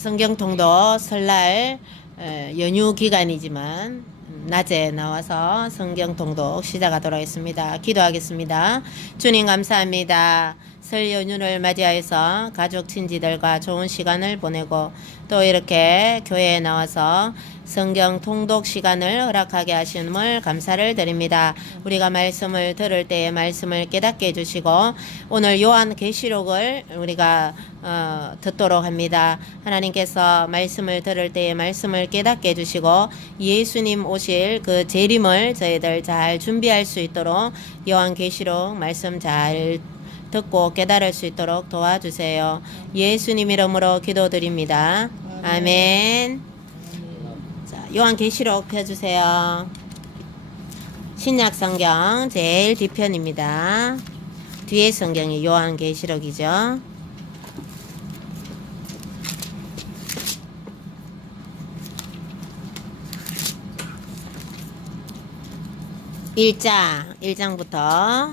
성경통도 설날 연휴 기간이지만 낮에 나와서 성경통독 시작하도록 하겠습니다. 기도하겠습니다. 주님 감사합니다. 설 연휴를 맞이하여서 가족 친지들과 좋은 시간을 보내고 또 이렇게 교회에 나와서 성경 통독 시간을 허락하게 하심을 감사를 드립니다. 우리가 말씀을 들을 때에 말씀을 깨닫게 해주시고 오늘 요한계시록을 우리가 듣도록 합니다. 하나님께서 말씀을 들을 때에 말씀을 깨닫게 해주시고 예수님 오실 그 재림을 저희들 잘 준비할 수 있도록 요한계시록 말씀 잘 듣고 깨달을 수 있도록 도와주세요. 예수님 이름으로 기도드립니다. 아멘. 자, 요한계시록 펴주세요. 신약성경 제일 뒤편입니다. 뒤에 성경이 요한계시록이죠. 1장부터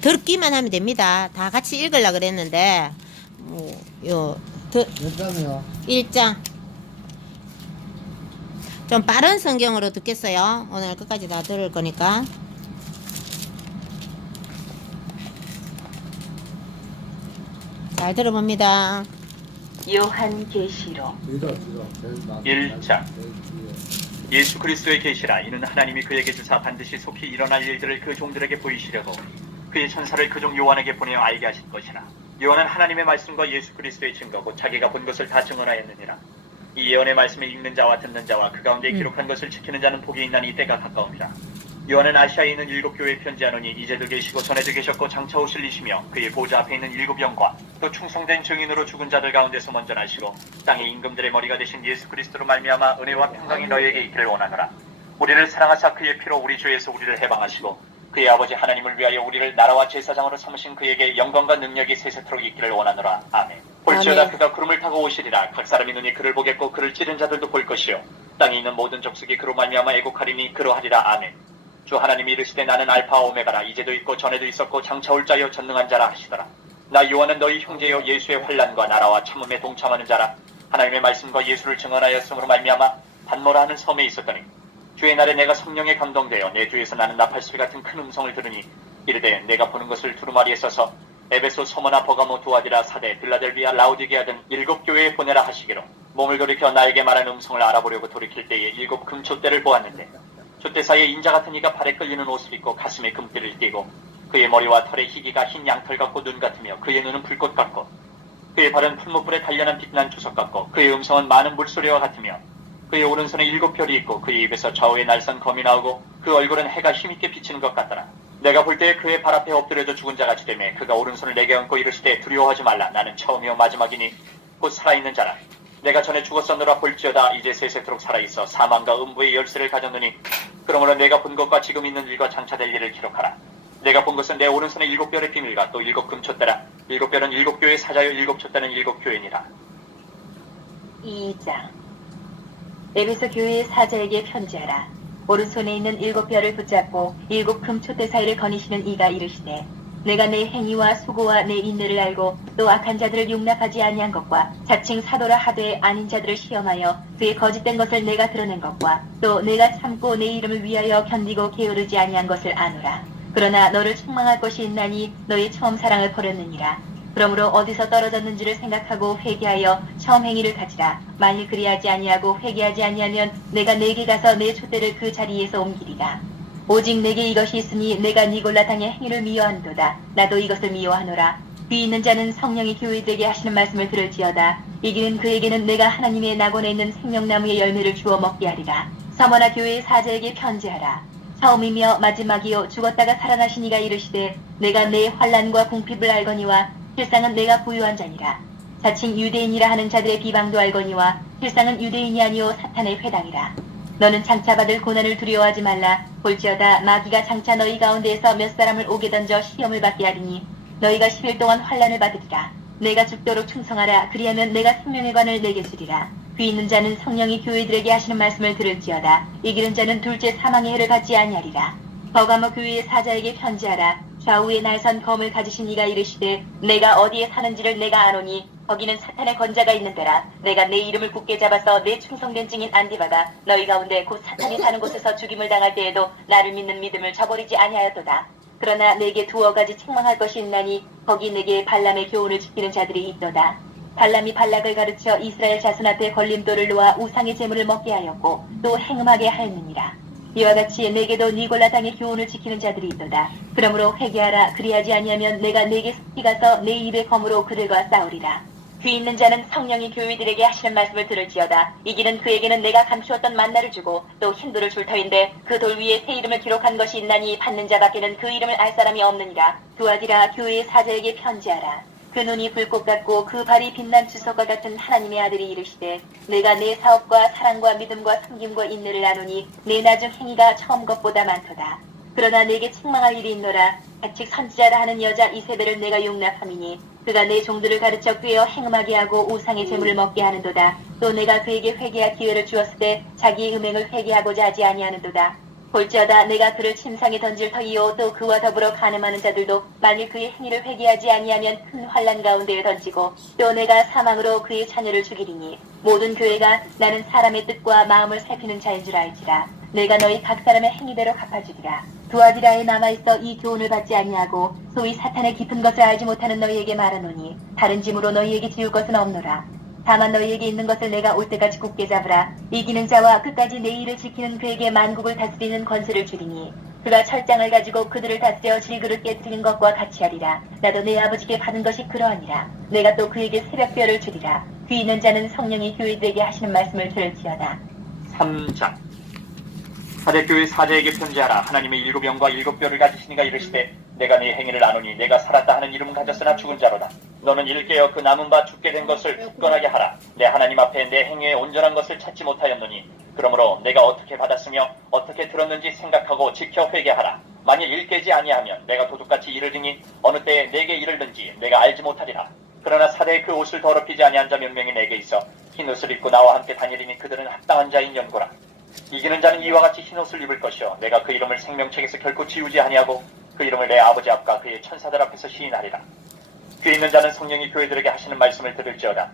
듣기만 하면 됩니다. 다 같이 읽으려고 그랬는데 몇 장이요? 1장 좀 빠른 성경으로 듣겠어요. 오늘 끝까지 다 들을 거니까. 잘 들어봅니다. 요한계시록 1장 예수 그리스도의 계시라. 이는 하나님이 그에게 주사 반드시 속히 일어날 일들을 그 종들에게 보이시려고 그의 천사를 그 종 요한에게 보내어 알게 하신 것이라. 요한은 하나님의 말씀과 예수 그리스도의 증거 곧 자기가 본 것을 다 증언하였느니라. 이 예언의 말씀을 읽는 자와 듣는 자와 그 가운데 기록한 것을 지키는 자는 복이 있나니 때가 가까움이라. 요한은 아시아에 있는 7교회에 편지하노니 이제도 계시고 전에도 계셨고 장차 오실 이시며 그의 보좌 앞에 있는 7영과 또 충성된 증인으로 죽은 자들 가운데서 먼저 나시고 땅의 임금들의 머리가 되신 예수 그리스도로 말미암아 은혜와 평강이 너희에게 있기를 원하노라. 우리를 사랑하사 그의 피로 우리 주에서 우리를 해방하시고 그의 아버지 하나님을 위하여 우리를 나라와 제사장으로 삼으신 그에게 영광과 능력이 세세토록 있기를 원하노라. 아멘. 볼지어다 그가 구름을 타고 오시리라. 각 사람이 눈이 그를 보겠고 그를 찌른 자들도 볼 것이요 땅에 있는 모든 족속이 그로 말미암아 애곡하리니 그러하리라. 아멘. 주 하나님이 이르시되 나는 알파와 오메가라. 이제도 있고 전에도 있었고 장차 올 자여 전능한 자라 하시더라. 나 요한은 너희 형제여 예수의 환난과 나라와 참음에 동참하는 자라. 하나님의 말씀과 예수를 증언하였으므로 말미암아 반모라 하는 섬에 있었더니 주의 날에 내가 성령에 감동되어 내 주에서 나는 나팔소리 같은 큰 음성을 들으니 이르되 내가 보는 것을 두루마리에 써서 에베소, 서머나, 버가모, 두아디라, 사데, 빌라델비아, 라우디게아 등 7교회에 보내라 하시기로 몸을 돌이켜 나에게 말한 음성을 알아보려고 돌이킬 때에 7 금촛대를 보았는데 촛대 사이에 인자 같은 이가 발에 끌리는 옷을 입고 가슴에 금띠를 띠고 그의 머리와 털의 희기가 흰 양털 같고 눈 같으며 그의 눈은 불꽃 같고 그의 발은 풀무불에 단련한 빛난 주석 같고 그의 음성은 많은 물소리와 같으며 그의 오른손에 7별이 있고 그의 입에서 좌우에 날선 검이 나오고 그 얼굴은 해가 힘있게 비치는 것 같더라. 내가 볼 때에 그의 발 앞에 엎드려져 죽은 자같이 되매 그가 오른손을 내게 얹고 이르시되 두려워하지 말라. 나는 처음이요 마지막이니 곧 살아있는 자라. 내가 전에 죽었었노라. 볼지어다 이제 세세토록 살아있어 사망과 음부의 열쇠를 가졌느니 그러므로 내가 본 것과 지금 있는 일과 장차 될 일을 기록하라. 내가 본 것은 내 오른손에 7별의 비밀과 또 7 금촛대라. 7별은 7교회의 사자요 7 촛대는 7교회니라. 2장 에베소 교회의 사자에게 편지하라. 오른손에 있는 7별을 붙잡고 7 금촛대 사이를 거니시는 이가 이르시되 내가 내 행위와 수고와 내 인내를 알고 또 악한 자들을 용납하지 아니한 것과 자칭 사도라 하되 아닌 자들을 시험하여 그의 거짓된 것을 내가 드러낸 것과 또 내가 참고 내 이름을 위하여 견디고 게으르지 아니한 것을 아노라. 그러나 너를 책망할 것이 있나니 너의 처음 사랑을 버렸느니라. 그러므로 어디서 떨어졌는지를 생각하고 회개하여 처음 행위를 가지라. 만일 그리하지 아니하고 회개하지 아니하면 내가 내게 가서 내 촛대를 그 자리에서 옮기리라. 오직 내게 이것이 있으니 내가 니골라 당의 행위를 미워한도다. 나도 이것을 미워하노라. 귀 있는 자는 성령이 교회들에게 하시는 말씀을 들을지어다. 이기는 그에게는 내가 하나님의 낙원에 있는 생명나무의 열매를 주어 먹게 하리라. 서머나 교회의 사자에게 편지하라. 처음이며 마지막이요 죽었다가 살아나신 이가 이르시되 내가 내 환난과 궁핍을 알거니와 실상은 내가 부유한 자니라. 자칭 유대인이라 하는 자들의 비방도 알거니와 실상은 유대인이 아니요 사탄의 회당이라. 너는 장차 받을 고난을 두려워하지 말라. 볼지어다 마귀가 장차 너희 가운데에서 몇 사람을 옥에 던져 시험을 받게 하리니 너희가 10일 동안 환난을 받으리라. 내가 죽도록 충성하라. 그리하면 내가 생명의 관을 내게 주리라. 귀 있는 자는 성령이 교회들에게 하시는 말씀을 들을지어다. 이기는 자는 둘째 사망의 해를 받지 아니하리라. 버가모 교회의 사자에게 편지하라. 좌우에 날선 검을 가지신 이가 이르시되 내가 어디에 사는지를 내가 아노니 거기는 사탄의 권자가 있는 데라. 내가 내 이름을 굳게 잡아서 내 충성된 증인 안디바가 너희 가운데 곧 사탄이 사는 곳에서 죽임을 당할 때에도 나를 믿는 믿음을 저버리지 아니하였도다. 그러나 내게 두어 가지 책망할 것이 있나니 거기 내게 발람의 교훈을 지키는 자들이 있도다. 발람이 발락을 가르쳐 이스라엘 자손 앞에 걸림돌을 놓아 우상의 제물을 먹게 하였고 또 행음하게 하였느니라. 이와 같이 내게도 니골라 당의 교훈을 지키는 자들이 있도다. 그러므로 회개하라. 그리하지 아니하면 내가 내게 속히 가서 내 입의 검으로 그들과 싸우리라. 귀 있는 자는 성령이 교회들에게 하시는 말씀을 들을지어다. 이기는 그에게는 내가 감추었던 만나를 주고 또 흰 돌을 줄 터인데 그 돌 위에 새 이름을 기록한 것이 있나니 받는 자밖에는 그 이름을 알 사람이 없느니라. 두 아디라 교회의 사자에게 편지하라. 그 눈이 불꽃 같고 그 발이 빛난 주석과 같은 하나님의 아들이 이르시되 내가 내 사업과 사랑과 믿음과 섬김과 인내를 나누니 내 나중 행위가 처음 것보다 많도다. 그러나 내게 책망할 일이 있노라. 자칫 선지자라 하는 여자 이세벨을 내가 용납함이니 그가 내 종들을 가르쳐 꾀어 행음하게 하고 우상의 제물을 먹게 하는도다. 또 내가 그에게 회개할 기회를 주었을 때 자기의 음행을 회개하고자 하지 아니하는도다. 볼지어다 내가 그를 침상에 던질 터이요 또 그와 더불어 간음하는 자들도 만일 그의 행위를 회개하지 아니하면 큰 환난 가운데에 던지고 또 내가 사망으로 그의 자녀를 죽이리니 모든 교회가 나는 사람의 뜻과 마음을 살피는 자인 줄 알지라. 내가 너희 각 사람의 행위대로 갚아주리라. 두아디라에 남아있어 이 교훈을 받지 아니하고 소위 사탄의 깊은 것을 알지 못하는 너희에게 말하노니 다른 짐으로 너희에게 지울 것은 없노라. 다만 너희에게 있는 것을 내가 올 때까지 굳게 잡으라. 이기는 자와 끝까지 내 일을 지키는 그에게 만국을 다스리는 권세를 주리니 그가 철장을 가지고 그들을 다스려 질그를 깨뜨리는 것과 같이 하리라. 나도 내 아버지께 받은 것이 그러하니라. 내가 또 그에게 새벽별을 주리라. 귀 있는 자는 성령이 교회들에게 하시는 말씀을 들을지어다. 3장 사대교회 사자에게 편지하라. 하나님의 일곱 영과 일곱 뼈를 가지시니가 이르시되 내가 네 행위를 아노니 내가 살았다 하는 이름은 가졌으나 죽은 자로다. 너는 일깨어 그 남은 바 죽게 된 것을 굳건하게 하라. 내 하나님 앞에 내 행위의 온전한 것을 찾지 못하였노니 그러므로 내가 어떻게 받았으며 어떻게 들었는지 생각하고 지켜 회개하라. 만일 일깨지 아니하면 내가 도둑같이 이르리니 어느 때에 내게 이르든지 내가 알지 못하리라. 그러나 사대의 그 옷을 더럽히지 아니한 자 몇 명이 내게 있어 흰 옷을 입고 나와 함께 다니리니 그들은 합당한 자인 연고라. 이기는 자는 이와 같이 흰 옷을 입을 것이요 내가 그 이름을 생명책에서 결코 지우지 아니하고 그 이름을 내 아버지 앞과 그의 천사들 앞에서 시인하리라. 귀 있는 자는 성령이 교회들에게 하시는 말씀을 들을지어다.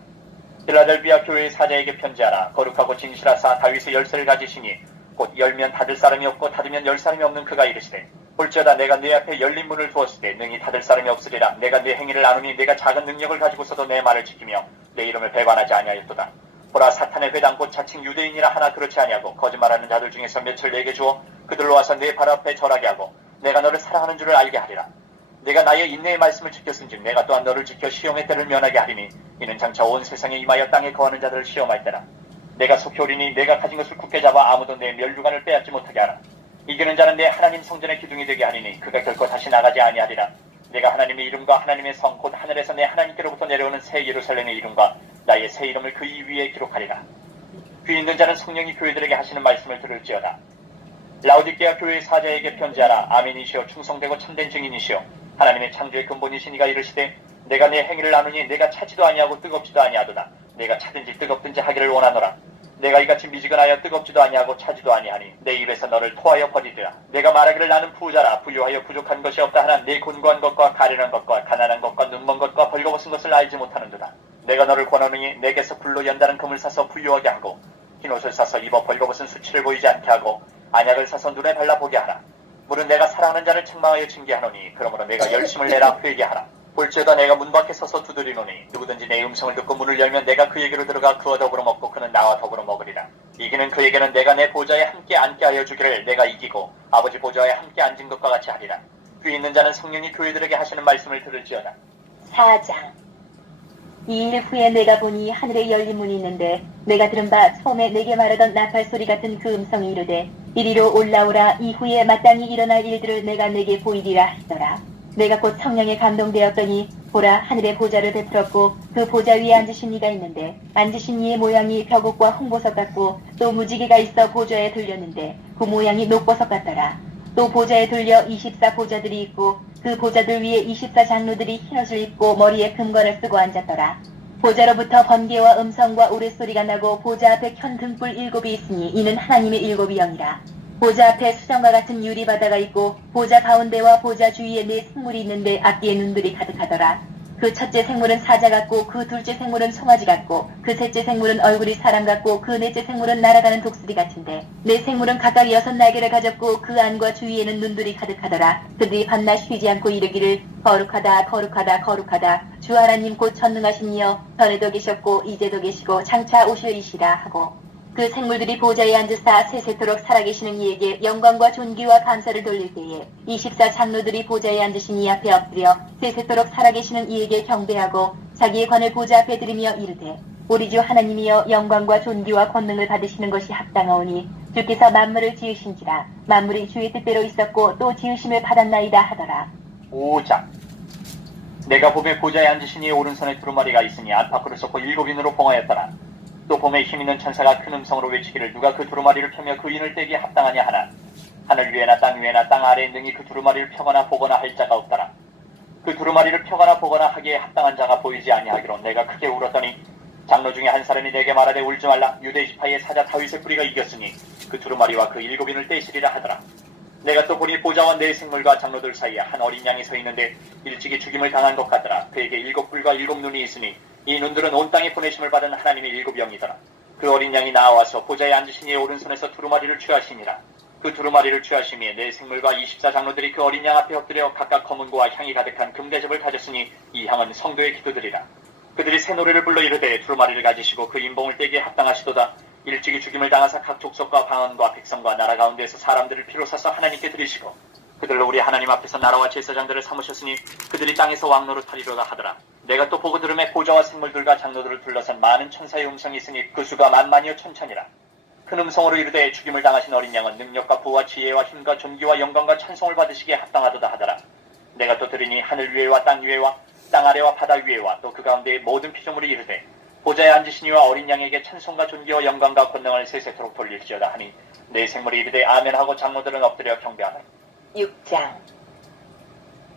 필라델비아 교회의 사자에게 편지하라. 거룩하고 진실하사 다윗의 열쇠를 가지시니 곧 열면 닫을 사람이 없고 닫으면 열 사람이 없는 그가 이르시되 볼지어다 내가 네 앞에 열린 문을 두었을 때 능히 닫을 사람이 없으리라. 내가 네 행위를 아노니 내가 작은 능력을 가지고서도 내 말을 지키며 내 이름을 배반하지 아니하였도다. 보라 사탄의 회당 곧 자칭 유대인이라 하나 그렇지 아니하고 거짓말하는 자들 중에서 몇을 내게 주어 그들로 와서 내 발 앞에 절하게 하고 내가 너를 사랑하는 줄을 알게 하리라. 내가 나의 인내의 말씀을 지켰은즉 내가 또한 너를 지켜 시험의 때를 면하게 하리니 이는 장차 온 세상에 임하여 땅에 거하는 자들을 시험할 때라. 내가 속히 오리니 내가 가진 것을 굳게 잡아 아무도 내 멸류관을 빼앗지 못하게 하라. 이기는 자는 내 하나님 성전의 기둥이 되게 하리니 그가 결코 다시 나가지 아니하리라. 내가 하나님의 이름과 하나님의 성 곧 하늘에서 내 하나님께로부터 내려오는 새 예루살렘의 이름과 나의 새 이름을 그 이 위에 기록하리라. 귀 있는 자는 성령이 교회들에게 하시는 말씀을 들을지어다. 라오디게아 교회의 사자에게 편지하라. 아멘이시여 충성되고 참된 증인이시여 하나님의 창조의 근본이시니가 이르시되 내가 내 행위를 나누니 내가 차지도 아니하고 뜨겁지도 아니하도다. 내가 차든지 뜨겁든지 하기를 원하노라. 내가 이같이 미지근하여 뜨겁지도 아니하고 차지도 아니하니 내 입에서 너를 토하여 버리리라. 내가 말하기를 나는 부자라 부유하여 부족한 것이 없다 하나 내 곤고한 것과 가련한 것과 가난한 것과 눈먼 것과 벌거벗은 것을 알지 못하는도다. 내가 너를 권하노니 내게서 불로 연다는 금을 사서 부유하게 하고 흰옷을 사서 입어 벌거벗은 수치를 보이지 않게 하고 안약을 사서 눈에 발라보게 하라. 물은 내가 사랑하는 자를 책망하여 징계하노니 그러므로 내가 열심을 내라 회개하라. 볼지어다 내가 문 밖에 서서 두드리노니 누구든지 내 음성을 듣고 문을 열면 내가 그에게로 들어가 그와 더불어 먹고 그는 나와 더불어 먹으리라. 이기는 그에게는 내가 내 보좌에 함께 앉게 하여 주기를 내가 이기고 아버지 보좌에 함께 앉은 것과 같이 하리라. 귀 있는 자는 성령이 교회들에게 하시는 말씀을 들을지어다. 4장. 이 일 후에 내가 보니 하늘에 열린 문이 있는데 내가 들은 바 처음에 내게 말하던 나팔 소리 같은 그 음성이 이르되 이리로 올라오라. 이후에 마땅히 일어날 일들을 내가 내게 보이리라 하시더라. 내가 곧 성령에 감동되었더니 보라 하늘의 보좌를 베풀었고 그 보좌 위에 앉으신 이가 있는데 앉으신 이의 모양이 벽옥과 홍보석 같고 또 무지개가 있어 보좌에 들렸는데 그 모양이 녹보석 같더라. 또 보좌에 들려 24 보좌들이 있고 그 보좌들 위에 24 장로들이 흰옷을 입고 머리에 금관을 쓰고 앉았더라. 보좌로부터 번개와 음성과 우레소리가 나고 보좌 앞에 켠 등불 7이 있으니 이는 하나님의 7이 영이라. 보좌 앞에 수정과 같은 유리바다가 있고 보좌 가운데와 보좌 주위에 네 생물이 있는데 앞뒤에 눈들이 가득하더라. 그 첫째 생물은 사자 같고 그 둘째 생물은 송아지 같고 그 셋째 생물은 얼굴이 사람 같고 그 넷째 생물은 날아가는 독수리 같은데 네 생물은 각각 6날개를 가졌고 그 안과 주위에는 눈들이 가득하더라. 그들이 밤낮 쉬지 않고 이르기를 거룩하다 거룩하다 거룩하다 주 하나님 곧 전능하신 이여 전에도 계셨고 이제도 계시고 장차 오실이시라 하고 그 생물들이 보좌에 앉으사 세세토록 살아계시는 이에게 영광과 존귀와 감사를 돌릴 때에 24 장로들이 보좌에 앉으신 이 앞에 엎드려 세세토록 살아계시는 이에게 경배하고 자기의 관을 보좌 앞에 들이며 이르되 우리 주 하나님이여 영광과 존귀와 권능을 받으시는 것이 합당하오니 주께서 만물을 지으신지라 만물이 주의 뜻대로 있었고 또 지으심을 받았나이다 하더라. 5장. 내가 봄에 보좌에 앉으신 이의 오른손에 두루마리가 있으니 안팎으로 쏟고 7인으로 봉하였더라. 또 봄에 힘있는 천사가 큰 음성으로 외치기를 누가 그 두루마리를 펴며 그 인을 떼기에 합당하냐 하나 하늘 위에나 땅 위에나 땅 아래에 능히 그 두루마리를 펴거나 보거나 할 자가 없더라. 그 두루마리를 펴거나 보거나 하기에 합당한 자가 보이지 아니하기로 내가 크게 울었더니 장로 중에 한 사람이 내게 말하되 울지 말라 유대 지파의 사자 다윗의 뿌리가 이겼으니 그 두루마리와 그 7인을 떼시리라 하더라. 내가 또 보니 보좌와 네 생물과 장로들 사이에 한 어린 양이 서 있는데 일찍이 죽임을 당한 것 같더라. 그에게 7뿔과 7눈이 있으니 이 눈들은 온 땅에 보내심을 받은 하나님의 7영이더라. 그 어린 양이 나와서 보좌에 앉으신 이의 오른손에서 두루마리를 취하시니라. 그 두루마리를 취하심에 네 생물과 24 장로들이 그 어린 양 앞에 엎드려 각각 검은 고와 향이 가득한 금대접을 가졌으니 이 향은 성도의 기도들이라. 그들이 새 노래를 불러 이르되 두루마리를 가지시고 그 인봉을 떼기에 합당하시도다. 일찍이 죽임을 당하사 각 족속과 방언과 백성과 나라 가운데에서 사람들을 피로 사서 하나님께 드리시고 그들로 우리 하나님 앞에서 나라와 제사장들을 삼으셨으니 그들이 땅에서 왕노릇 하리로다 하더라. 내가 또 보고 들음에 보좌와 생물들과 장로들을 둘러싼 많은 천사의 음성이 있으니 그 수가 만만이요 천천이라. 큰 음성으로 이르되 죽임을 당하신 어린 양은 능력과 부와 지혜와 힘과 존귀와 영광과 찬송을 받으시기에 합당하도다 하더라. 내가 또 들으니 하늘 위에와 땅 위에와 땅 아래와 바다 위에와 또 그 가운데의 모든 피조물이 이르되 보좌에 앉으신 이와 어린 양에게 찬송과 존귀와 영광과 권능을 세세토록 돌릴지어다 하니 네 생물이 이르되 아멘하고 장로들은 엎드려 경배하라. 6장.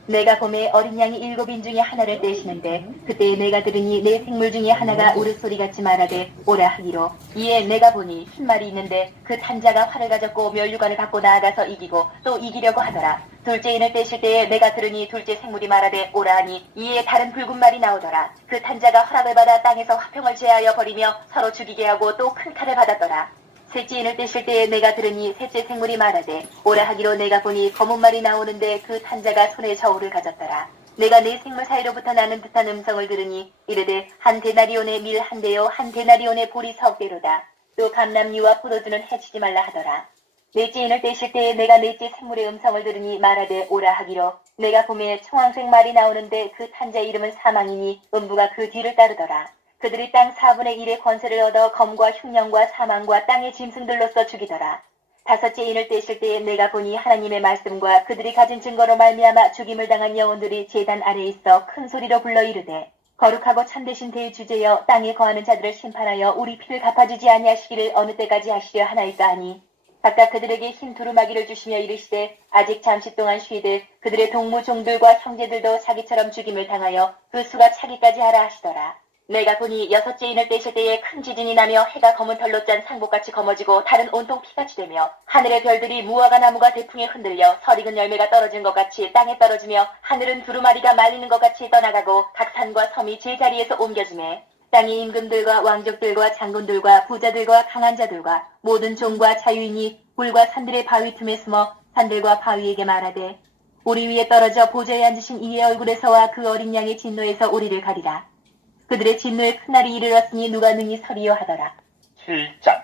내가 봄에 어린 양이 7인 중에 하나를 떼시는데 그때 내가 들으니 네 생물 중에 하나가 우르소리같이 말하되 오라 하기로 이에 내가 보니 흰말이 있는데 그 탄자가 활을 가졌고 면류관을 갖고 나아가서 이기고 또 이기려고 하더라. 둘째 인을 떼실 때에 내가 들으니 둘째 생물이 말하되 오라 하니 이에 다른 붉은 말이 나오더라. 그 탄자가 허락을 받아 땅에서 화평을 제하여 버리며 서로 죽이게 하고 또 큰 칼을 받았더라. 셋째 인을 떼실 때에 내가 들으니 셋째 생물이 말하되 오라 하기로 내가 보니 검은 말이 나오는데 그 탄자가 손에 저울을 가졌더라. 내가 네 생물 사이로부터 나는 듯한 음성을 들으니 이르되 한 데나리온의 밀 한 대요 한 데나리온의 보리 4억대로다. 또 감람류와 포도주는 해치지 말라 하더라. 넷째 인을 떼실 때에 내가 넷째 생물의 음성을 들으니 말하되 오라 하기로 내가 봄에 청황색 말이 나오는데 그 탄자의 이름은 사망이니 음부가 그 뒤를 따르더라. 그들이 땅 4분의 1의 권세를 얻어 검과 흉령과 사망과 땅의 짐승들로서 죽이더라. 다섯째 인을 떼실 때에 내가 보니 하나님의 말씀과 그들이 가진 증거로 말미암아 죽임을 당한 영혼들이 제단 아래에 있어 큰 소리로 불러 이르되 거룩하고 참되신 대주제여 땅에 거하는 자들을 심판하여 우리 피를 갚아주지 아니하시기를 어느 때까지 하시려 하나이까 하니 각각 그들에게 흰 두루마기를 주시며 이르시되 아직 잠시 동안 쉬되 그들의 동무 종들과 형제들도 자기처럼 죽임을 당하여 그 수가 차기까지 하라 하시더라. 내가 보니 여섯째 인을 떼실 때에 큰 지진이 나며 해가 검은 털로 짠 상복같이 검어지고 달은 온통 피같이 되며 하늘의 별들이 무화과 나무가 대풍에 흔들려 설익은 열매가 떨어진 것 같이 땅에 떨어지며 하늘은 두루마리가 말리는 것 같이 떠나가고 각 산과 섬이 제자리에서 옮겨지매 땅의 임금들과 왕족들과 장군들과 부자들과 강한 자들과 모든 종과 자유인이 불과 산들의 바위 틈에 숨어 산들과 바위에게 말하되 우리 위에 떨어져 보좌에 앉으신 이의 얼굴에서와 그 어린 양의 진노에서 우리를 가리라. 그들의 진노의 큰날이 이르렀으니 누가 능히 서리요 하더라. 7장.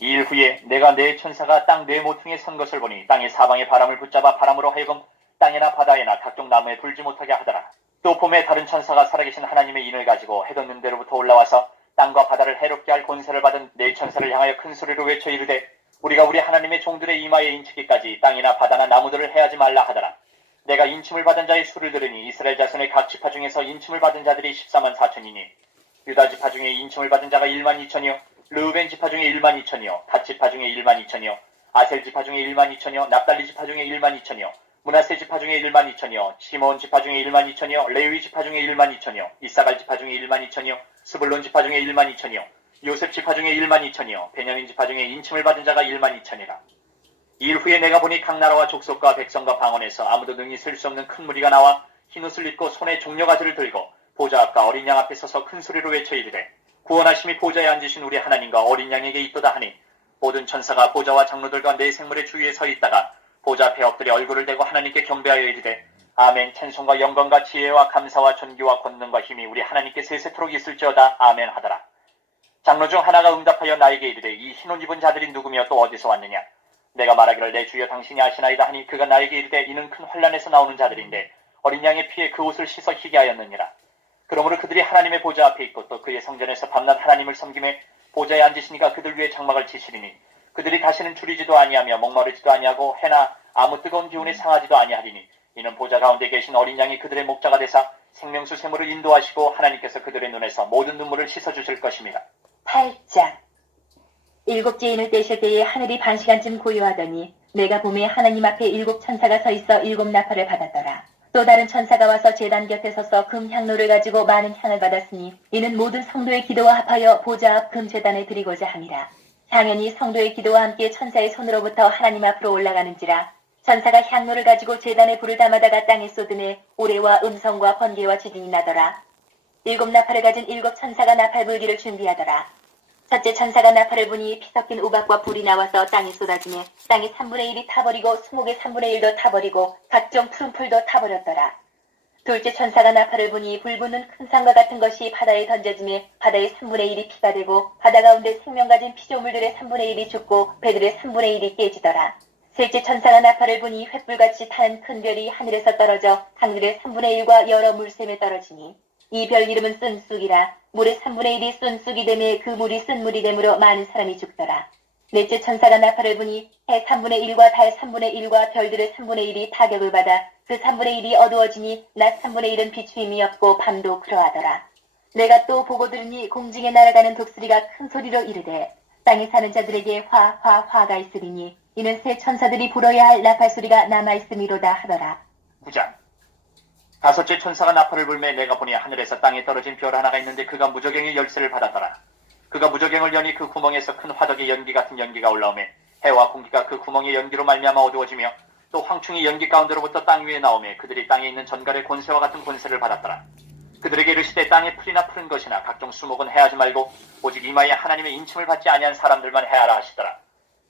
이일 후에 내가 네 천사가 땅 네 모퉁이에 선 것을 보니 땅의 사방에 바람을 붙잡아 바람으로 하여금 땅이나 바다에나 각종 나무에 불지 못하게 하더라. 또 봄에 다른 천사가 살아계신 하나님의 인을 가지고 해돋는 데로부터 올라와서 땅과 바다를 해롭게 할 권세를 받은 네 천사를 향하여 큰 소리로 외쳐 이르되 우리가 우리 하나님의 종들의 이마에 인치기까지 땅이나 바다나 나무들을 해하지 말라 하더라. 내가 인침을 받은 자의 수를 들으니 이스라엘 자손의 각 지파 중에서 인침을 받은 자들이 14만 4천이니 유다 지파 중에 인침을 받은 자가 1만 2천이요 르우벤 지파 중에 1만 2천이요 갓 지파 중에 1만 2천이요 아셀 지파 중에 1만 2천이요 납달리 지파 중에 1만 2천이요 므낫세 지파 중에 1만 2천이요 시몬 지파 중에 1만 2천이요 레위 지파 중에 1만 2천이요 이사갈 지파 중에 1만 2천이요 스불론 지파 중에 1만 2천이요 요셉 지파 중에 1만 2천이요 베냐민 지파 중에 인침을 받은 자가 1만 2천이라. 이일 후에 내가 보니 각 나라와 족속과 백성과 방언에서 아무도 능히 셀 수 없는 큰 무리가 나와 흰옷을 입고 손에 종려가지를 들고 보좌 앞과 어린 양 앞에 서서 큰 소리로 외쳐 이르되 구원하심이 보좌에 앉으신 우리 하나님과 어린 양에게 있도다 하니 모든 천사가 보좌와 장로들과 내 생물의 주위에 서 있다가 보좌 앞에 엎드려 얼굴을 대고 하나님께 경배하여 이르되 아멘. 찬송과 영광과 지혜와 감사와 존귀와 권능과 힘이 우리 하나님께 세세토록 있을지어다. 아멘 하더라. 장로 중 하나가 응답하여 나에게 이르되 이 흰옷 입은 자들이 누구며 또 어디서 왔느냐. 내가 말하기를 내 주여 당신이 아시나이다 하니 그가 나에게 이르되 이는 큰 환란에서 나오는 자들인데 어린 양의 피에 그 옷을 씻어 희게 하였느니라. 그러므로 그들이 하나님의 보좌 앞에 있고 또 그의 성전에서 밤낮 하나님을 섬김에 보좌에 앉으시니까 그들 위에 장막을 치시리니 그들이 다시는 줄이지도 아니하며 목마르지도 아니하고 해나 아무 뜨거운 기운에 상하지도 아니하리니 이는 보좌 가운데 계신 어린 양이 그들의 목자가 되사 생명수 샘물을 인도하시고 하나님께서 그들의 눈에서 모든 눈물을 씻어주실 것입니다. 8장. 일곱째 인을 떼실 때에 하늘이 반시간쯤 고요하더니 내가 보매 하나님 앞에 일곱 천사가 서 있어 일곱 나팔을 받았더라. 또 다른 천사가 와서 제단 곁에 서서 금 향로를 가지고 많은 향을 받았으니 이는 모든 성도의 기도와 합하여 보좌 앞 금 제단에 드리고자 함이라. 향연이 성도의 기도와 함께 천사의 손으로부터 하나님 앞으로 올라가는지라. 천사가 향로를 가지고 제단에 불을 담아다가 땅에 쏟으매 오래와 음성과 번개와 지진이 나더라. 일곱 나팔을 가진 일곱 천사가 나팔 불기를 준비하더라. 첫째 천사가 나팔을 부니 피 섞인 우박과 불이 나와서 땅에 쏟아지매 땅의 3분의 1이 타버리고 수목의 3분의 1도 타버리고 각종 푸른 풀도 타버렸더라. 둘째 천사가 나팔을 부니 불 붙는 큰 산과 같은 것이 바다에 던져지매 바다의 3분의 1이 피가 되고 바다 가운데 생명 가진 피조물들의 3분의 1이 죽고 배들의 3분의 1이 깨지더라. 셋째 천사가 나팔을 부니 횃불같이 타는 큰 별이 하늘에서 떨어져 강들의 3분의 1과 여러 물샘에 떨어지니 이 별 이름은 쓴쑥이라. 물의 3분의 1이 쓴쑥이 되매 그 물이 쓴물이 되므로 많은 사람이 죽더라. 넷째 천사가 나팔을 부니 해 3분의 1과 달 3분의 1과 별들의 3분의 1이 타격을 받아 그 3분의 1이 어두워지니 낮 3분의 1은 비추임이 없고 밤도 그러하더라. 내가 또 보고 들으니 공중에 날아가는 독수리가 큰 소리로 이르되 땅에 사는 자들에게 화가 있으리니 이는 새 천사들이 불어야 할 나팔 소리가 남아있음이로다 하더라. 9장. 다섯째 천사가 나팔을 불매 내가 보니 하늘에서 땅에 떨어진 별 하나가 있는데 그가 무저갱의 열쇠를 받았더라. 그가 무저갱을 여니 그 구멍에서 큰 화덕의 연기 같은 연기가 올라오매 해와 공기가 그 구멍의 연기로 말미암아 어두워지며 또 황충이 연기 가운데로부터 땅 위에 나오매 그들이 땅에 있는 전갈의 권세와 같은 권세를 받았더라. 그들에게 이르시되 땅에 풀이나 푸른 것이나 각종 수목은 해하지 말고 오직 이마에 하나님의 인침을 받지 아니한 사람들만 해하라 하시더라.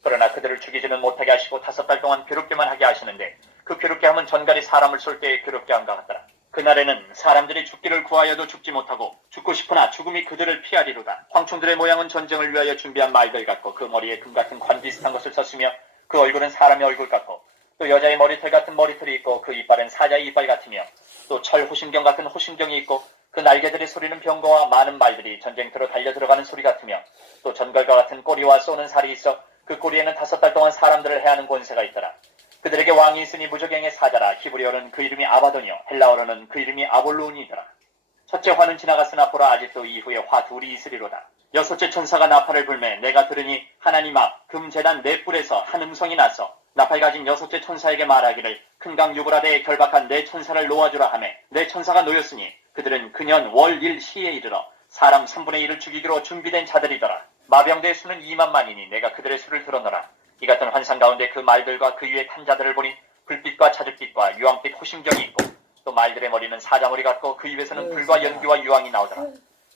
그러나 그들을 죽이지는 못하게 하시고 5달 동안 괴롭게만 하게 하시는데 그 괴롭게 함은 전갈이 사람을 쏠 때에 괴롭게 함과 같더라. 그날에는 사람들이 죽기를 구하여도 죽지 못하고 죽고 싶으나 죽음이 그들을 피하리로다. 황충들의 모양은 전쟁을 위하여 준비한 말들 같고 그 머리에 금 같은 관 비슷한 것을 썼으며 그 얼굴은 사람의 얼굴 같고 또 여자의 머리털 같은 머리털이 있고 그 이빨은 사자의 이빨 같으며 또 철 호심경 같은 호심경이 있고 그 날개들의 소리는 병거와 많은 말들이 전쟁터로 달려 들어가는 소리 같으며 또 전갈과 같은 꼬리와 쏘는 살이 있어 그 꼬리에는 5달 동안 사람들을 해하는 권세가 있더라. 그들에게 왕이 있으니 무저갱의 사자라. 히브리어로는 그 이름이 아바돈이요 헬라어로는 그 이름이 아볼론이더라. 첫째 화는 지나갔으나 보라 아직도 이후에 화 둘이 있으리로다. 여섯째 천사가 나팔을 불매 내가 들으니 하나님 앞 금제단 네 뿔에서 한 음성이 났어. 나팔 가진 여섯째 천사에게 말하기를 큰 강 유브라데에 결박한 네 천사를 놓아주라 하매 네 천사가 놓였으니 그들은 그년 월 일 시에 이르러 사람 3분의 1을 죽이기로 준비된 자들이더라. 마병대의 수는 2만만이니 내가 그들의 수를 들어노라. 이 같은 환상 가운데 그 말들과 그 위에 탄 자들을 보니 불빛과 자줏빛과 유황빛 호심경이 있고 또 말들의 머리는 사자머리 같고 그 입에서는 불과 연기와 유황이 나오더라.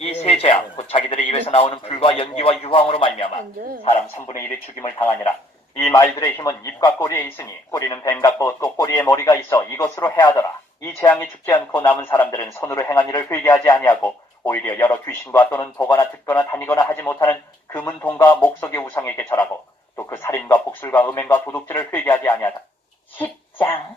이 세 죄악 곧 자기들의 입에서 나오는 불과 연기와 유황으로 말미암아 사람 3분의 1이 죽임을 당하니라. 이 말들의 힘은 입과 꼬리에 있으니 꼬리는 뱀 같고 또 꼬리에 머리가 있어 이것으로 해하더라. 이 재앙이 죽지 않고 남은 사람들은 손으로 행한 일을 회개하지 아니하고 오히려 여러 귀신과 또는 보거나 듣거나 다니거나 하지 못하는 금은 동과 목석의 우상에게 절하고 또 그 살인과 복술과 음행과 도둑질을 회개하지 아니하다. 10장.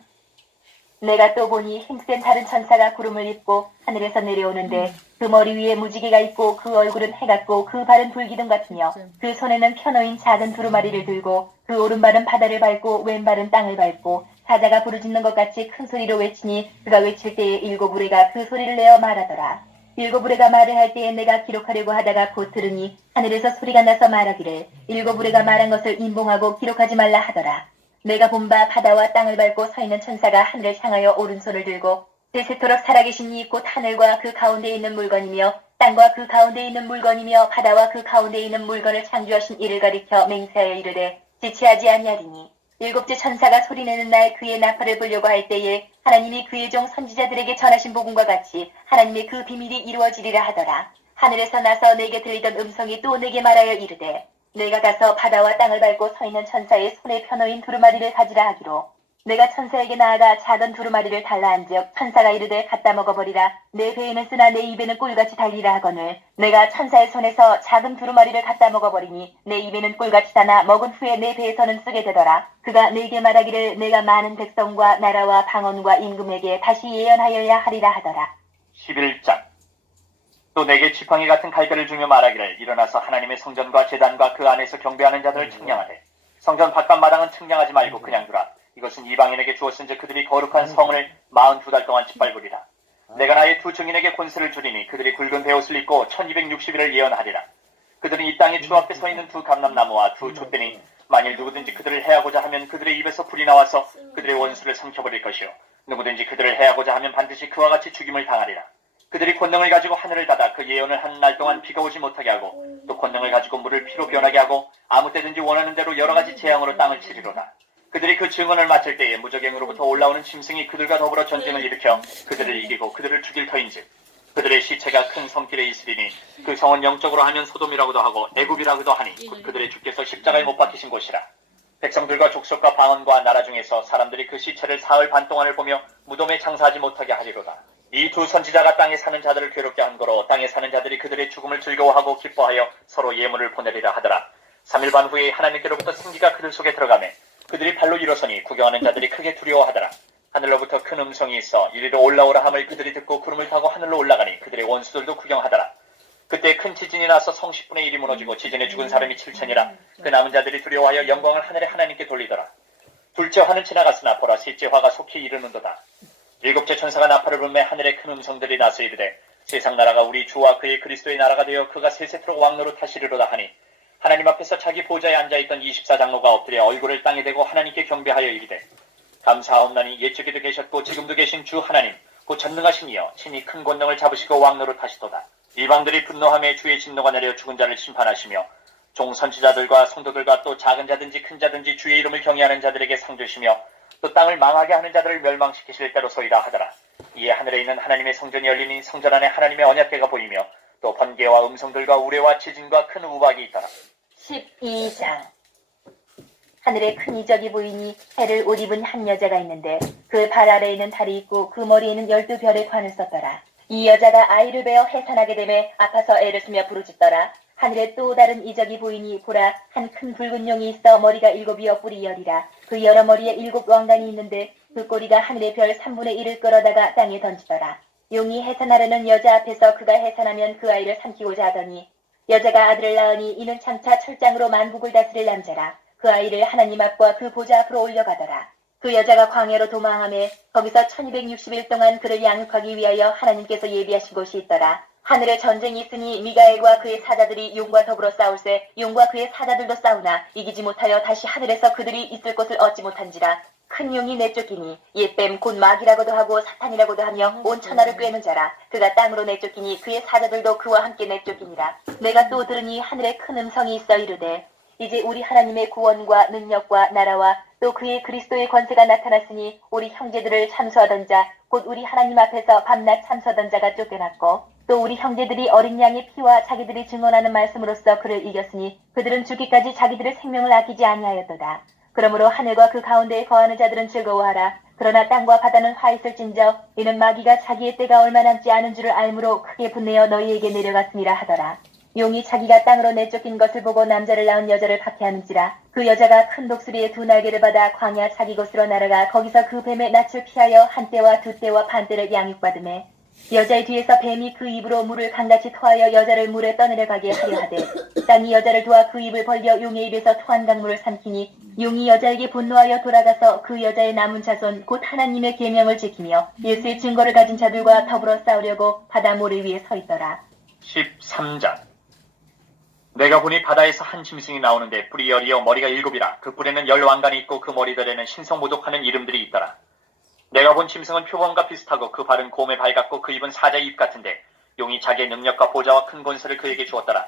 내가 또 보니 힘센 다른 천사가 구름을 입고 하늘에서 내려오는데 그 머리 위에 무지개가 있고 그 얼굴은 해 같고 그 발은 불기둥 같으며 그 손에는 펴놓인 작은 두루마리를 들고 그 오른발은 바다를 밟고 왼발은 땅을 밟고 사자가 부르짖는 것 같이 큰 소리로 외치니 그가 외칠 때에 7 우레가 그 소리를 내어 말하더라. 7 우레가 말을 할 때에 내가 기록하려고 하다가 곧 들으니 하늘에서 소리가 나서 말하기를 7 우레가 말한 것을 인봉하고 기록하지 말라 하더라. 내가 본 바 바다와 땅을 밟고 서 있는 천사가 하늘을 향하여 오른손을 들고 세세토록 살아계신 이 곧 하늘과 그 가운데 있는 물건이며 땅과 그 가운데 있는 물건이며 바다와 그 가운데 있는 물건을 창조하신 이를 가리켜 맹세하여 이르되 지체하지 아니하리니 일곱째 천사가 소리내는 날 그의 나팔을 불려고 할 때에 하나님이 그의 종 선지자들에게 전하신 복음과 같이 하나님의 그 비밀이 이루어지리라 하더라. 하늘에서 나서 내게 들리던 음성이 또 내게 말하여 이르되 내가 가서 바다와 땅을 밟고 서 있는 천사의 손에 펴놓인 두루마리를 가지라 하기로 내가 천사에게 나아가 작은 두루마리를 달라 한즉 천사가 이르되 갖다 먹어버리라. 내 배에는 쓰나 내 입에는 꿀같이 달리라 하거늘 내가 천사의 손에서 작은 두루마리를 갖다 먹어버리니 내 입에는 꿀같이 다나 먹은 후에 내 배에서는 쓰게 되더라. 그가 내게 말하기를 내가 많은 백성과 나라와 방언과 임금에게 다시 예언하여야 하리라 하더라. 11장. 또 내게 지팡이 같은 갈대를 주며 말하기를 일어나서 하나님의 성전과 제단과 그 안에서 경배하는 자들을 측량하되 성전 바깥 마당은 측량하지 말고 그냥 두라. 이것은 이방인에게 주었은즉 그들이 거룩한 성을 42달 동안 짓밟으리라. 내가 나의 두 증인에게 권세를 주리니 그들이 굵은 베옷을 입고 1260일을 예언하리라. 그들은 이 땅에 주 앞에 서 있는 두 감람나무와 두 촛대니 만일 누구든지 그들을 해하고자 하면 그들의 입에서 불이 나와서 그들의 원수를 삼켜버릴 것이요 누구든지 그들을 해하고자 하면 반드시 그와 같이 죽임을 당하리라. 그들이 권능을 가지고 하늘을 닫아 그 예언을 한 날 동안 비가 오지 못하게 하고 또 권능을 가지고 물을 피로 변하게 하고 아무 때든지 원하는 대로 여러 가지 재앙으로 땅을 치리로다. 그들이 그 증언을 마칠 때에 무적행으로부터 올라오는 짐승이 그들과 더불어 전쟁을 일으켜 그들을 이기고 그들을 죽일 터인즉 그들의 시체가 큰 성길에 있으리니 그 성은 영적으로 하면 소돔이라고도 하고 애굽이라고도 하니 그들의 주께서 십자가에 못 박히신 곳이라. 백성들과 족속과 방언과 나라 중에서 사람들이 그 시체를 사흘 반 동안을 보며 무덤에 장사하지 못하게 하리로다. 이 두 선지자가 땅에 사는 자들을 괴롭게 한 거로 땅에 사는 자들이 그들의 죽음을 즐거워하고 기뻐하여 서로 예물을 보내리라 하더라. 3일 반 후에 하나님께로부터 생기가 그들 속에 들어가매 그들이 발로 일어서니 구경하는 자들이 크게 두려워하더라. 하늘로부터 큰 음성이 있어 이리로 올라오라 함을 그들이 듣고 구름을 타고 하늘로 올라가니 그들의 원수들도 구경하더라. 그때 큰 지진이 나서 성 10분의 1이 무너지고 지진에 죽은 사람이 7천이라. 그 남은 자들이 두려워하여 영광을 하늘의 하나님께 돌리더라. 둘째 화는 지나갔으나 보라 셋째 화가 속히 이르는도다. 일곱째 천사가 나팔을 불매 하늘에 큰 음성들이 나서 이르되 세상 나라가 우리 주와 그의 그리스도의 나라가 되어 그가 세세토록 왕노로 타시리로다 하니 하나님 앞에서 자기 보좌에 앉아있던 24장로가 엎드려 얼굴을 땅에 대고 하나님께 경배하여 이르되 감사하옵나니 옛적에도 계셨고 지금도 계신 주 하나님 곧 전능하신 이여 친히 큰 권능을 잡으시고 왕노로 타시도다. 이방들이 분노함에 주의 진노가 내려 죽은 자를 심판하시며 종 선지자들과 성도들과 또 작은 자든지 큰 자든지 주의 이름을 경외하는 자들에게 상 주시며 또 땅을 망하게 하는 자들을 멸망시키실 때로소이다 하더라. 이에 하늘에 있는 하나님의 성전이 열리니 성전 안에 하나님의 언약궤가 보이며 또 번개와 음성들과 우레와 지진과 큰 우박이 있더라. 12장. 하늘에 큰 이적이 보이니 해를 옷 입은 한 여자가 있는데 그 발 아래에는 달이 있고 그 머리에는 12별의 관을 썼더라. 이 여자가 아이를 베어 해산하게 되매 아파서 애를 쓰며 부르짖더라. 하늘에 또 다른 이적이 보이니 보라 한 큰 붉은 용이 있어 머리가 7이여 뿔이 10이라. 그 여러 머리에 7 왕관이 있는데 그 꼬리가 하늘의 별 3분의 1을 끌어다가 땅에 던지더라. 용이 해산하려는 여자 앞에서 그가 해산하면 그 아이를 삼키고자 하더니 여자가 아들을 낳으니 이는 장차 철장으로 만국을 다스릴 남자라. 그 아이를 하나님 앞과 그 보좌 앞으로 올려가더라. 그 여자가 광야로 도망하며 거기서 1260일 동안 그를 양육하기 위하여 하나님께서 예비하신 곳이 있더라. 하늘에 전쟁이 있으니 미가엘과 그의 사자들이 용과 더불어 싸울세 용과 그의 사자들도 싸우나 이기지 못하여 다시 하늘에서 그들이 있을 곳을 얻지 못한지라. 큰 용이 내쫓기니 옛뱀 곧 마귀라고도 하고 사탄이라고도 하며 온 천하를 꿰는 자라. 그가 땅으로 내쫓기니 그의 사자들도 그와 함께 내쫓기니라. 내가 또 들으니 하늘에 큰 음성이 있어 이르되 이제 우리 하나님의 구원과 능력과 나라와 또 그의 그리스도의 권세가 나타났으니 우리 형제들을 참수하던 자 곧 우리 하나님 앞에서 밤낮 참수하던 자가 쫓겨났고 또 우리 형제들이 어린 양의 피와 자기들이 증언하는 말씀으로써 그를 이겼으니 그들은 죽기까지 자기들의 생명을 아끼지 아니하였도다. 그러므로 하늘과 그 가운데에 거하는 자들은 즐거워하라. 그러나 땅과 바다는 화 있을진저 이는 마귀가 자기의 때가 얼마 남지 않은 줄을 알므로 크게 분내어 너희에게 내려갔음이라 하더라. 용이 자기가 땅으로 내쫓긴 것을 보고 남자를 낳은 여자를 박해하는지라. 그 여자가 큰 독수리의 2 날개를 받아 광야 자기 곳으로 날아가 거기서 그 뱀의 낯을 피하여 한 때와 2 때와 반 때를 양육받으매 여자의 뒤에서 뱀이 그 입으로 물을 강같이 토하여 여자를 물에 떠내려가게 하려 하되 땅이 여자를 도와 그 입을 벌려 용의 입에서 토한 강물을 삼키니 용이 여자에게 분노하여 돌아가서 그 여자의 남은 자손 곧 하나님의 계명을 지키며 예수의 증거를 가진 자들과 더불어 싸우려고 바다 모래 위에 서 있더라. 13장. 내가 보니 바다에서 한 짐승이 나오는데 뿔이 10이요 머리가 7이라. 그 뿔에는 10 왕관이 있고 그 머리들에는 신성모독하는 이름들이 있더라. 내가 본 짐승은 표범과 비슷하고 그 발은 곰의 발 같고 그 입은 사자의 입 같은데 용이 자기의 능력과 보좌와 큰 권세를 그에게 주었더라.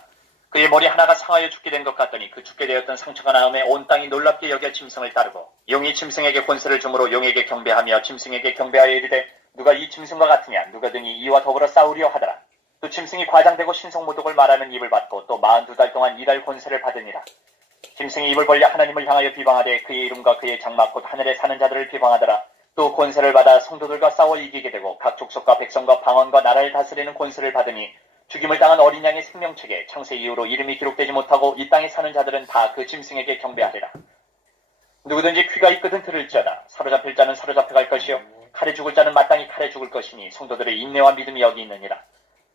그의 머리 하나가 상하여 죽게 된 것 같더니 그 죽게 되었던 상처가 나음에 온 땅이 놀랍게 여겨 짐승을 따르고 용이 짐승에게 권세를 주므로 용에게 경배하며 짐승에게 경배하여 이르되 누가 이 짐승과 같으냐 누가든지 이와 더불어 싸우려 하더라. 또 짐승이 과장되고 신성모독을 말하는 입을 받고 또 42달 동안 이달 권세를 받으니라. 짐승이 입을 벌려 하나님을 향하여 비방하되 그의 이름과 그의 장막 곧 하늘에 사는 자들을 비방하더라. 또 권세를 받아 성도들과 싸워 이기게 되고 각 족속과 백성과 방언과 나라를 다스리는 권세를 받으니 죽임을 당한 어린 양의 생명책에 창세 이후로 이름이 기록되지 못하고 이 땅에 사는 자들은 다 그 짐승에게 경배하리라. 누구든지 귀가 있거든 들을지어다. 사로잡힐 자는 사로잡혀갈 것이요 칼에 죽을 자는 마땅히 칼에 죽을 것이니 성도들의 인내와 믿음이 여기 있느니라.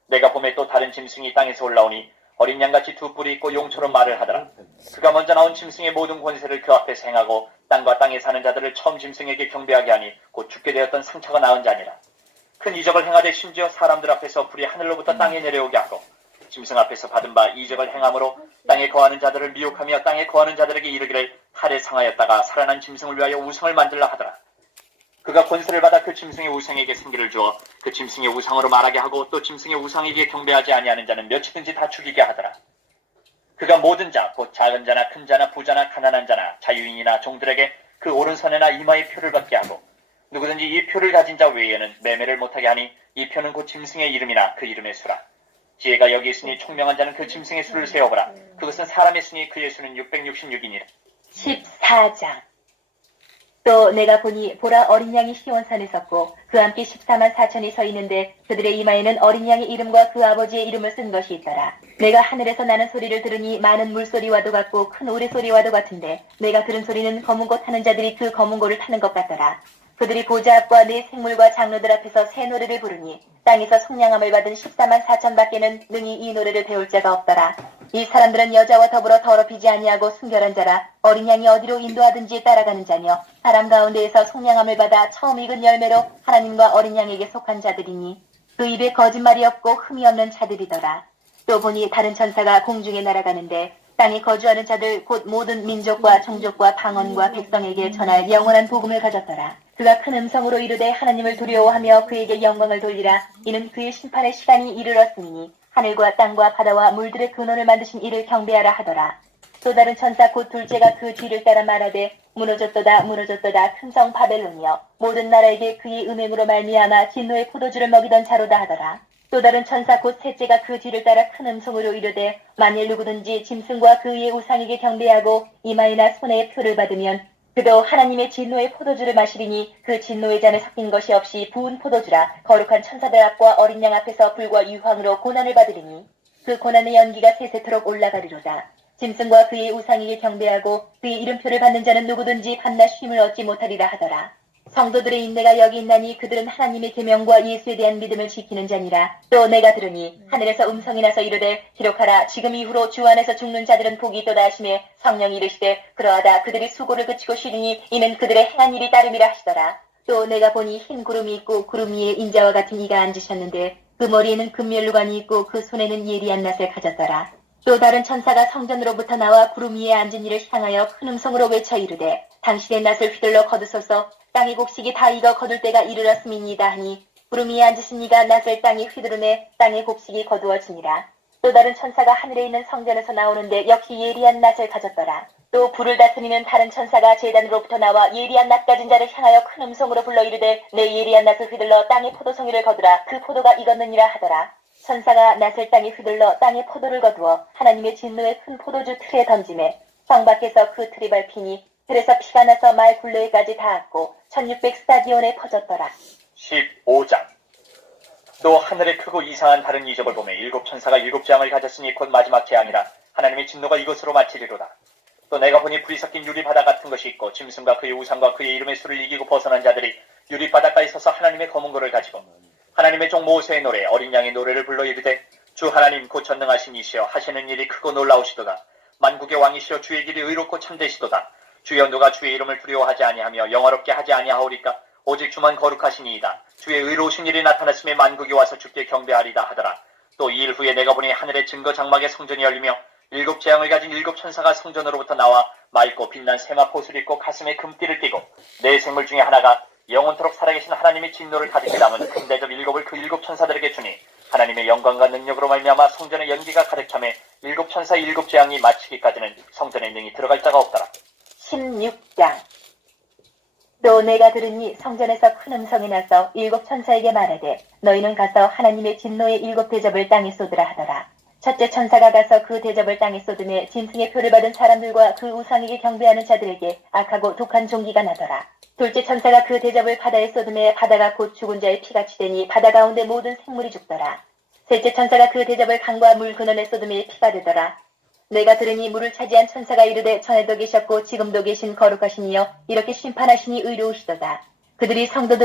내가 봄에 또 다른 짐승이 땅에서 올라오니 어린 양같이 두 뿔이 있고 용처럼 말을 하더라. 그가 먼저 나온 짐승의 모든 권세를 그 앞에서 행하고 땅과 땅에 사는 자들을 처음 짐승에게 경배하게 하니 곧 죽게 되었던 상처가 나은 자니라. 큰 이적을 행하되 심지어 사람들 앞에서 불이 하늘로부터 땅에 내려오게 하고 짐승 앞에서 받은 바 이적을 행함으로 땅에 거하는 자들을 미혹하며 땅에 거하는 자들에게 이르기를 칼에 상하였다가 살아난 짐승을 위하여 우상을 만들라 하더라. 그가 권세를 받아 그 짐승의 우상에게 생기를 주어 그 짐승의 우상으로 말하게 하고 또 짐승의 우상에게 경배하지 아니하는 자는 몇이든지 다 죽이게 하더라. 그가 모든 자, 곧 작은 자나 큰 자나 부자나 가난한 자나 자유인이나 종들에게 그 오른손에나 이마에 표를 받게 하고 누구든지 이 표를 가진 자 외에는 매매를 못하게 하니 이 표는 곧 짐승의 이름이나 그 이름의 수라. 지혜가 여기 있으니 총명한 자는 그 짐승의 수를 세어보라. 그것은 사람의 수니 그의 수는 666이니라. 14장. 또 내가 보니 보라 어린 양이 시온산에 섰고 그와 함께 14만 4천이 서 있는데 그들의 이마에는 어린 양의 이름과 그 아버지의 이름을 쓴 것이 있더라. 내가 하늘에서 나는 소리를 들으니 많은 물소리와도 같고 큰 우레소리와도 같은데 내가 들은 소리는 검은 고 타는 자들이 그 검은 고를 타는 것 같더라. 그들이 보좌 앞과 네 생물과 장로들 앞에서 새 노래를 부르니 땅에서 속량함을 받은 14만 4천 밖에는 능히 이 노래를 배울 자가 없더라. 이 사람들은 여자와 더불어 더럽히지 아니하고 순결한 자라. 어린 양이 어디로 인도하든지 따라가는 자며 사람 가운데에서 속량함을 받아 처음 익은 열매로 하나님과 어린 양에게 속한 자들이니 그 입에 거짓말이 없고 흠이 없는 자들이더라. 또 보니 다른 천사가 공중에 날아가는데 땅에 거주하는 자들 곧 모든 민족과 종족과 방언과 백성에게 전할 영원한 복음을 가졌더라. 그가 큰 음성으로 이르되 하나님을 두려워하며 그에게 영광을 돌리라. 이는 그의 심판의 시간이 이르렀으니 하늘과 땅과 바다와 물들의 근원을 만드신 이를 경배하라 하더라. 또 다른 천사 곧 둘째가 그 뒤를 따라 말하되 무너졌도다 무너졌도다 큰 성 바벨론이여 모든 나라에게 그의 음행으로 말미암아 진노의 포도주를 먹이던 자로다 하더라. 또 다른 천사 곧 셋째가 그 뒤를 따라 큰 음성으로 이르되 만일 누구든지 짐승과 그의 우상에게 경배하고 이마에나 손에 표를 받으면 그도 하나님의 진노의 포도주를 마시리니 그 진노의 잔에 섞인 것이 없이 부은 포도주라. 거룩한 천사들 앞과 어린 양 앞에서 불과 유황으로 고난을 받으리니 그 고난의 연기가 세세토록 올라가리로다. 짐승과 그의 우상에게 경배하고 그의 이름표를 받는 자는 누구든지 밤낮 쉼을 얻지 못하리라 하더라. 성도들의 인내가 여기 있나니 그들은 하나님의 계명과 예수에 대한 믿음을 지키는 자니라. 또 내가 들으니 하늘에서 음성이 나서 이르되 기록하라. 지금 이후로 주 안에서 죽는 자들은 복이 있도다 하시매 성령이 이르시되 그러하다. 그들이 수고를 그치고 쉬리니 이는 그들의 행한 일이 따름이라 하시더라. 또 내가 보니 흰 구름이 있고 구름 위에 인자와 같은 이가 앉으셨는데 그 머리에는 금면류관이 있고 그 손에는 예리한 낫을 가졌더라. 또 다른 천사가 성전으로부터 나와 구름 위에 앉은 이를 향하여 큰 음성으로 외쳐 이르되 당신의 낫을 휘둘러 거두소서. 땅의 곡식이 다 익어 거둘 때가 이르렀음이니이다 하니 구름 위에 앉으신 이가 낫을 땅에 휘두르매 땅의 곡식이 거두어지니라. 또 다른 천사가 하늘에 있는 성전에서 나오는데 역시 예리한 낫을 가졌더라. 또 불을 다스리는 다른 천사가 제단으로부터 나와 예리한 낫 가진 자를 향하여 큰 음성으로 불러 이르되 내 예리한 낫을 휘둘러 땅의 포도송이를 거두라. 그 포도가 익었느니라 하더라. 천사가 낫을 땅에 휘둘러 땅의 포도를 거두어 하나님의 진노의 큰 포도주 틀에 던지매 성 밖에서 그 틀이 밟히니 틀에서 피가 나서 말 굴레까지 닿았고 1600 스타디온에 퍼졌더라. 15장. 또 하늘에 크고 이상한 다른 이적을 보매 7 천사가 7 재앙을 가졌으니 곧 마지막 재앙이라. 하나님의 진노가 이것으로 마치리로다. 또 내가 보니 불이 섞인 유리바다 같은 것이 있고 짐승과 그의 우상과 그의 이름의 수를 이기고 벗어난 자들이 유리바다가에 서서 하나님의 검은 고를 가지고 하나님의 종 모세의 노래 어린 양의 노래를 불러 이르되 주 하나님 곧 전능하신 이시여 하시는 일이 크고 놀라우시도다. 만국의 왕이시여 주의 길이 의롭고 참되시도다. 주여 누가 주의 이름을 두려워하지 아니하며 영화롭게 하지 아니하오리까. 오직 주만 거룩하시니이다. 주의 의로우신 일이 나타났음에 만국이 와서 주께 경배하리다 하더라. 또 2일 후에 내가 보니 하늘의 증거 장막의 성전이 열리며 7 재앙을 가진 7 천사가 성전으로부터 나와 맑고 빛난 세마포옷을 입고 가슴에 금띠를 띠고 네 생물 중에 하나가 영원토록 살아계신 하나님의 진노를 가득히 담은 큰 대접 7을 그 7 천사들에게 주니 하나님의 영광과 능력으로 말미암아 성전의 연기가 가득 차매 일곱 천사 일곱 재앙이 마치기까지는 성전에 능히 들어갈 자가 없더라. 16장. 또 내가 들으니 성전에서 큰 음성이 나서 일곱 천사에게 말하되 너희는 가서 하나님의 진노의 일곱 대접을 땅에 쏟으라 하더라. 첫째 천사가 가서 그 대접을 땅에 쏟음에 짐승의 표를 받은 사람들과 그 우상에게 경배하는 자들에게 악하고 독한 종기가 나더라. 둘째 천사가 그 대접을 바다에 쏟음에 바다가 곧 죽은 자의 피같이 되니 바다 가운데 모든 생물이 죽더라. 셋째 천사가 그 대접을 강과 물 근원에 쏟음에 피가 되더라. 내가 들으니 물을 차지한 천사가 이르되 전에도 계셨고 지금도 계신 거룩하시니여 이렇게 심판하시니 의로우시도다. 그들이 성도들